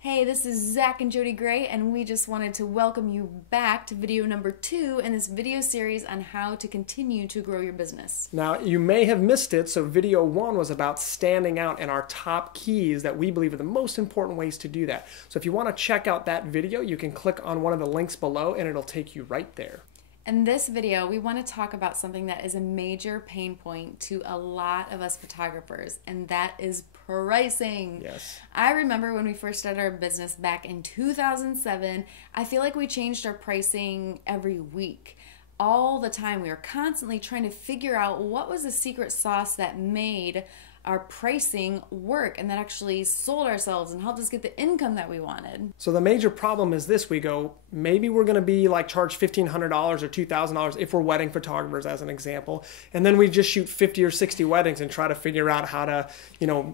Hey, this is Zach and Jody Gray, and we just wanted to welcome you back to video number 2 in this video series on how to continue to grow your business. Now, you may have missed it, so video 1 was about standing out and our top keys that we believe are the most important ways to do that. So if you want to check out that video, you can click on one of the links below and it'll take you right there. In this video, we want to talk about something that is a major pain point to a lot of us photographers, and that is pricing. Yes. I remember when we first started our business back in 2007, I feel like we changed our pricing every week. All the time, we were constantly trying to figure out what was the secret sauce that made our pricing work and that actually sold ourselves and helped us get the income that we wanted. So the major problem is this: we go, maybe we're going to be like charge $1,500 or $2,000 if we're wedding photographers as an example, and then we just shoot 50 or 60 weddings and try to figure out how to,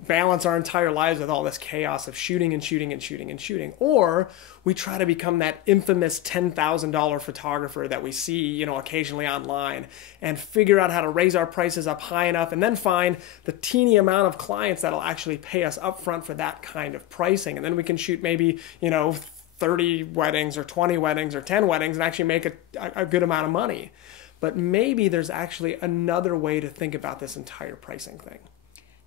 balance our entire lives with all this chaos of shooting and shooting and shooting and shooting. Or we try to become that infamous $10,000 photographer that we see, occasionally online, and figure out how to raise our prices up high enough and then find the teeny amount of clients that'll actually pay us upfront for that kind of pricing. And then we can shoot maybe, 30 weddings or 20 weddings or 10 weddings and actually make a good amount of money. But maybe there's actually another way to think about this entire pricing thing.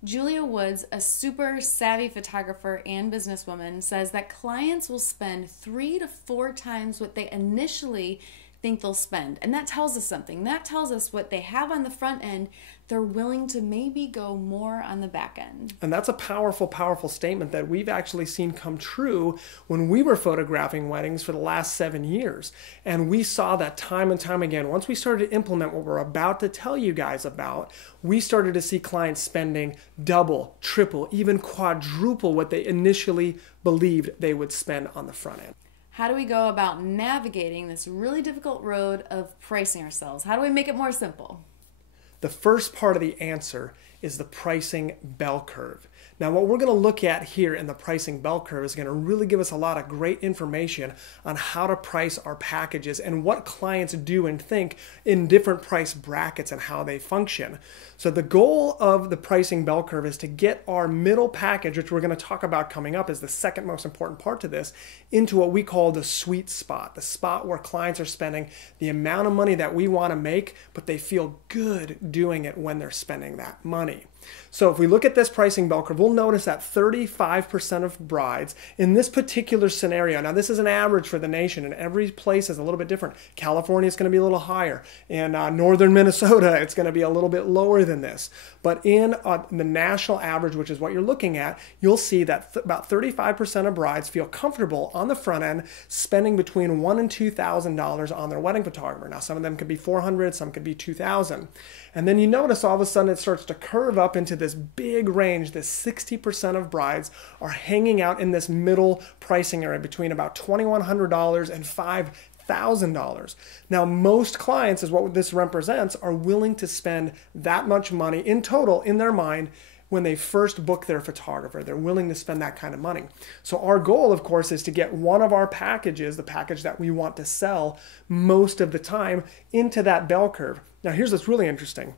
Julia Woods, a super savvy photographer and businesswoman, says that clients will spend 3 to 4 times what they initially think they'll spend. And that tells us something. That tells us what they have on the front end, they're willing to maybe go more on the back end. And that's a powerful, powerful statement that we've actually seen come true when we were photographing weddings for the last 7 years. And we saw that time and time again. Once we started to implement what we're about to tell you guys about, we started to see clients spending double, triple, even quadruple what they initially believed they would spend on the front end. How do we go about navigating this really difficult road of pricing ourselves? How do we make it more simple? The first part of the answer is the pricing bell curve. Now, what we're going to look at here in the pricing bell curve is going to really give us a lot of great information on how to price our packages and what clients do and think in different price brackets and how they function. So the goal of the pricing bell curve is to get our middle package, which we're going to talk about coming up as the second most important part to this, into what we call the sweet spot, the spot where clients are spending the amount of money that we want to make, but they feel good doing it when they're spending that money. So if we look at this pricing bell curve, we'll notice that 35% of brides in this particular scenario, now this is an average for the nation and every place is a little bit different. California is going to be a little higher. In northern Minnesota, it's going to be a little bit lower than this. But in the national average, which is what you're looking at, you'll see that about 35% of brides feel comfortable on the front end spending between $1,000 and $2,000 on their wedding photographer. Now some of them could be $400, some could be $2,000. And then you notice all of a sudden it starts to curve up into this big range. This 60% of brides are hanging out in this middle pricing area between about $2,100 and $5,000. Now, most clients, is what this represents, are willing to spend that much money in total in their mind when they first book their photographer. They're willing to spend that kind of money. So our goal, of course, is to get one of our packages, the package that we want to sell most of the time, into that bell curve. Now, here's what's really interesting.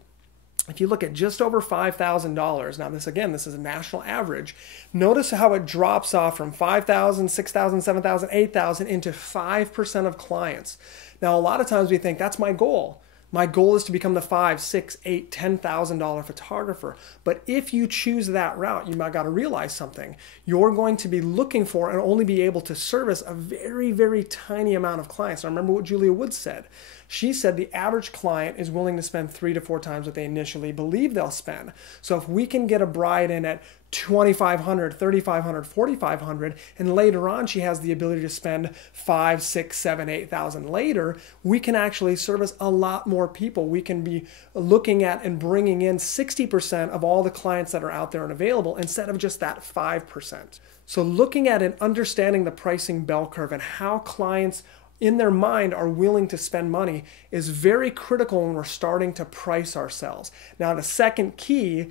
If you look at just over $5,000, now this is a national average, notice how it drops off from $5,000, $6,000, $7,000, $8,000 into 5% of clients. Now, a lot of times we think that's my goal. My goal is to become the $5,000, $6,000, $8,000, $10,000 photographer. But if you choose that route, you might got to realize something. You're going to be looking for and only be able to service a very, very tiny amount of clients. Now, remember what Julia Woods said. She said the average client is willing to spend 3 to 4 times what they initially believe they'll spend. So if we can get a bride in at $2,500, $3,500, $4,500, and later on she has the ability to spend $5,000, $6,000, $7,000, $8,000 later, we can actually service a lot more people. We can be looking at and bringing in 60% of all the clients that are out there and available instead of just that 5%. So looking at and understanding the pricing bell curve and how clients in their mind are willing to spend money is very critical when we're starting to price ourselves. Now, the second key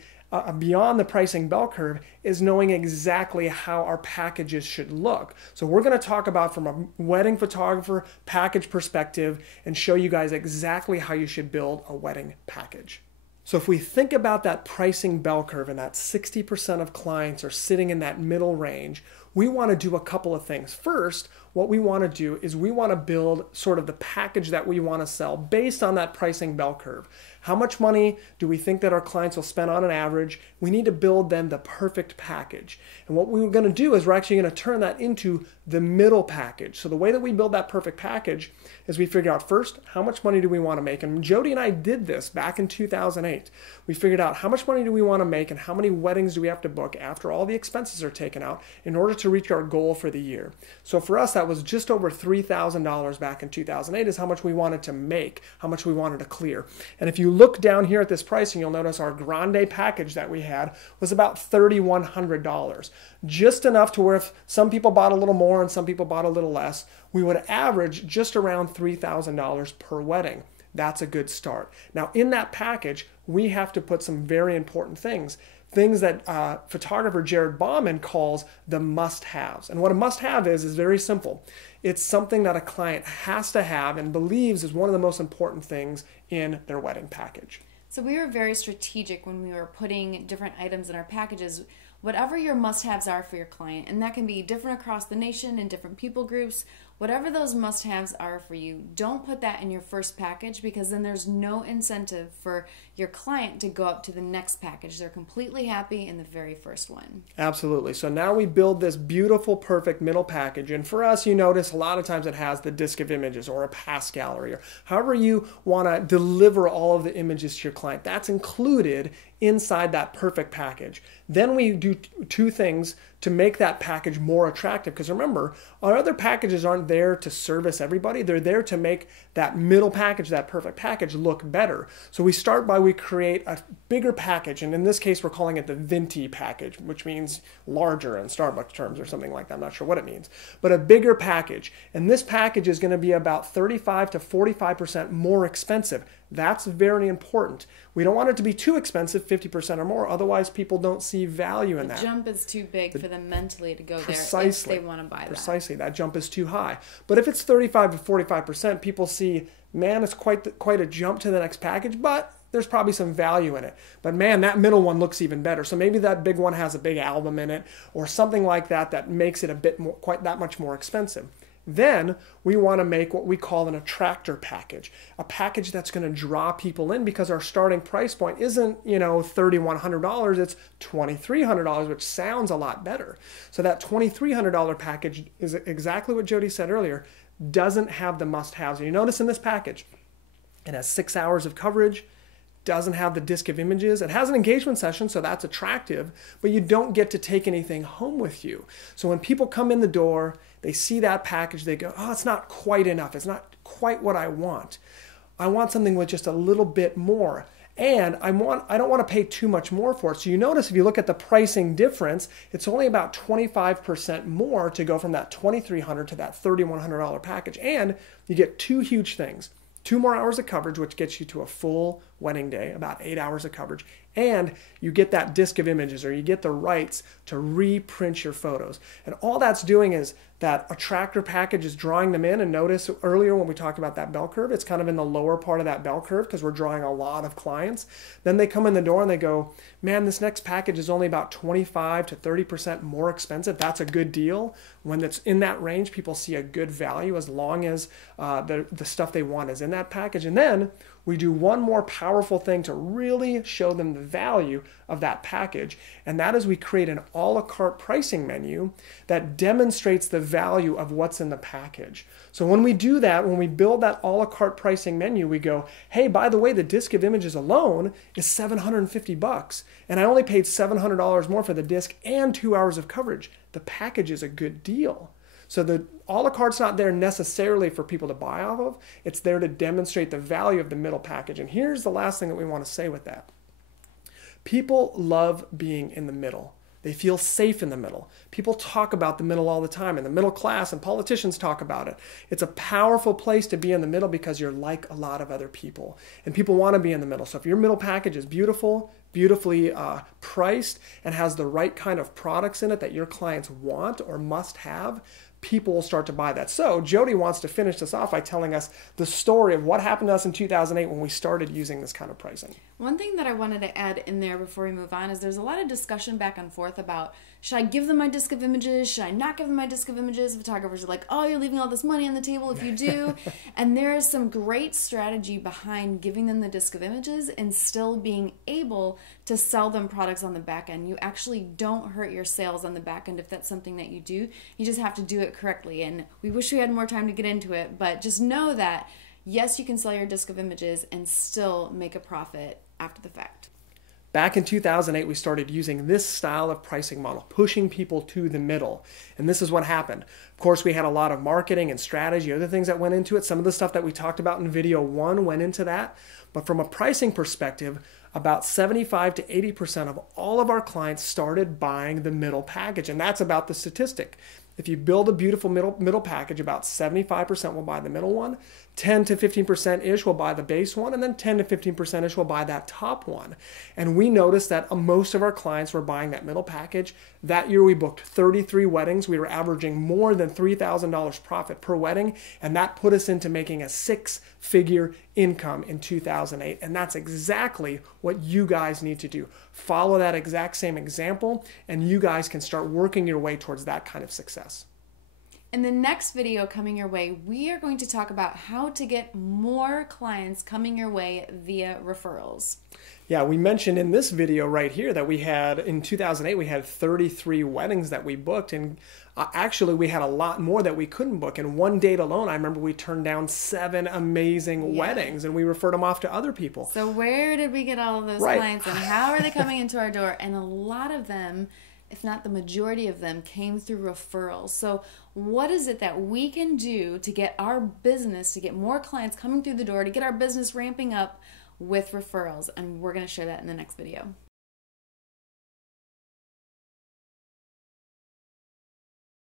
beyond the pricing bell curve is knowing exactly how our packages should look. So we're going to talk about from a wedding photographer package perspective and show you guys exactly how you should build a wedding package. So if we think about that pricing bell curve and that 60% of clients are sitting in that middle range, we want to do a couple of things. First, what we want to do is we want to build sort of the package that we want to sell based on that pricing bell curve. How much money do we think that our clients will spend on an average? We need to build them the perfect package. And what we're going to do is we're actually going to turn that into the middle package. So the way that we build that perfect package is we figure out first, how much money do we want to make? And Jody and I did this back in 2008. We figured out how much money do we want to make and how many weddings do we have to book after all the expenses are taken out in order to reach our goal for the year. So for us, that was just over $3,000 back in 2008 is how much we wanted to make, how much we wanted to clear. And if you look down here at this pricing, you'll notice our grande package that we had was about $3,100. Just enough to where if some people bought a little more and some people bought a little less, we would average just around $3,000 per wedding. That's a good start. Now in that package, we have to put some very important things that photographer Jared Bauman calls the must-haves. And what a must-have is very simple. It's something that a client has to have and believes is one of the most important things in their wedding package. So we were very strategic when we were putting different items in our packages. Whatever your must-haves are for your client, and that can be different across the nation and different people groups, whatever those must-haves are for you, don't put that in your first package because then there's no incentive for your client to go up to the next package. They're completely happy in the very first one. Absolutely. So now we build this beautiful, perfect middle package. And for us, you notice a lot of times it has the disc of images or a pass gallery or however you want to deliver all of the images to your client. That's included inside that perfect package. Then we do two things to make that package more attractive. Because remember, our other packages aren't there to service everybody. They're there to make that middle package, that perfect package, look better. So we start by we create a bigger package. And in this case, we're calling it the Venti package, which means larger in Starbucks terms or something like that. I'm not sure what it means. But a bigger package. And this package is going to be about 35 to 45% more expensive. That's very important. We don't want it to be too expensive, 50% or more. Otherwise, people don't see value in that. The jump is too big for them mentally to go Precisely. there if they want to buy that. Precisely. That jump is too high. But if it's 35 to 45%, people see, man, it's quite a jump to the next package, but there's probably some value in it. But man, that middle one looks even better. So maybe that big one has a big album in it or something like that that makes it a bit more, quite that much more expensive. Then we want to make what we call an attractor package, a package that's going to draw people in because our starting price point isn't, $3,100, it's $2,300, which sounds a lot better. So that $2,300 package is exactly what Jody said earlier, doesn't have the must-haves. And you notice in this package, it has 6 hours of coverage, doesn't have the disc of images. It has an engagement session, so that's attractive, but you don't get to take anything home with you. So when people come in the door, they see that package, they go, oh, it's not quite enough. It's not quite what I want. I want something with just a little bit more. And I don't want to pay too much more for it. So you notice if you look at the pricing difference, it's only about 25% more to go from that $2,300 to that $3,100 package. And you get two huge things. 2 more hours of coverage, which gets you to a full wedding day, about 8 hours of coverage. And you get that disc of images or you get the rights to reprint your photos. And all that's doing is that attractor package is drawing them in. And notice earlier when we talked about that bell curve, it's kind of in the lower part of that bell curve because we're drawing a lot of clients. Then they come in the door and they go, man, this next package is only about 25 to 30% more expensive. That's a good deal. When it's in that range, people see a good value as long as the stuff they want is in that package. And then we do one more powerful thing to really show them the value of that package, and that is we create an a la carte pricing menu that demonstrates the value of what's in the package. So when we do that, when we build that a la carte pricing menu, we go, hey, by the way, the disc of images alone is $750, and I only paid $700 more for the disc and 2 hours of coverage. The package is a good deal. So the a la carte's not there necessarily for people to buy off of. It's there to demonstrate the value of the middle package. And here's the last thing that we want to say with that. People love being in the middle. They feel safe in the middle. People talk about the middle all the time, and the middle class and politicians talk about it. It's a powerful place to be in the middle because you're like a lot of other people, and people want to be in the middle. So if your middle package is beautiful, beautifully priced, and has the right kind of products in it that your clients want or must have, people will start to buy that. So Jody wants to finish this off by telling us the story of what happened to us in 2008 when we started using this kind of pricing. One thing that I wanted to add in there before we move on is there's a lot of discussion back and forth about, should I give them my disc of images? Should I not give them my disc of images? Photographers are like, oh, you're leaving all this money on the table if you do. And there is some great strategy behind giving them the disc of images and still being able to sell them products on the back end. You actually don't hurt your sales on the back end if that's something that you do. You just have to do it correctly. And we wish we had more time to get into it, but just know that yes, you can sell your disc of images and still make a profit after the fact. Back in 2008, we started using this style of pricing model, pushing people to the middle. And this is what happened. Of course, we had a lot of marketing and strategy, other things that went into it. Some of the stuff that we talked about in video 1 went into that. But from a pricing perspective, about 75 to 80% of all of our clients started buying the middle package. And that's about the statistic. If you build a beautiful middle package, about 75% will buy the middle one, 10 to 15%-ish will buy the base one, and then 10 to 15%-ish will buy that top one. And we noticed that most of our clients were buying that middle package. That year we booked 33 weddings. We were averaging more than $3,000 profit per wedding, and that put us into making a 6-figure income in 2008. And that's exactly what you guys need to do. Follow that exact same example, and you guys can start working your way towards that kind of success. In the next video coming your way, we are going to talk about how to get more clients coming your way via referrals. Yeah, we mentioned in this video right here that we had, in 2008, we had 33 weddings that we booked, and actually we had a lot more that we couldn't book. In one date alone, I remember we turned down 7 amazing weddings, and we referred them off to other people. So where did we get all of those clients, and how are they coming into our door? And a lot of them, if not the majority of them, came through referrals. So what is it that we can do to get our business, to get more clients coming through the door, to get our business ramping up with referrals? And we're going to share that in the next video.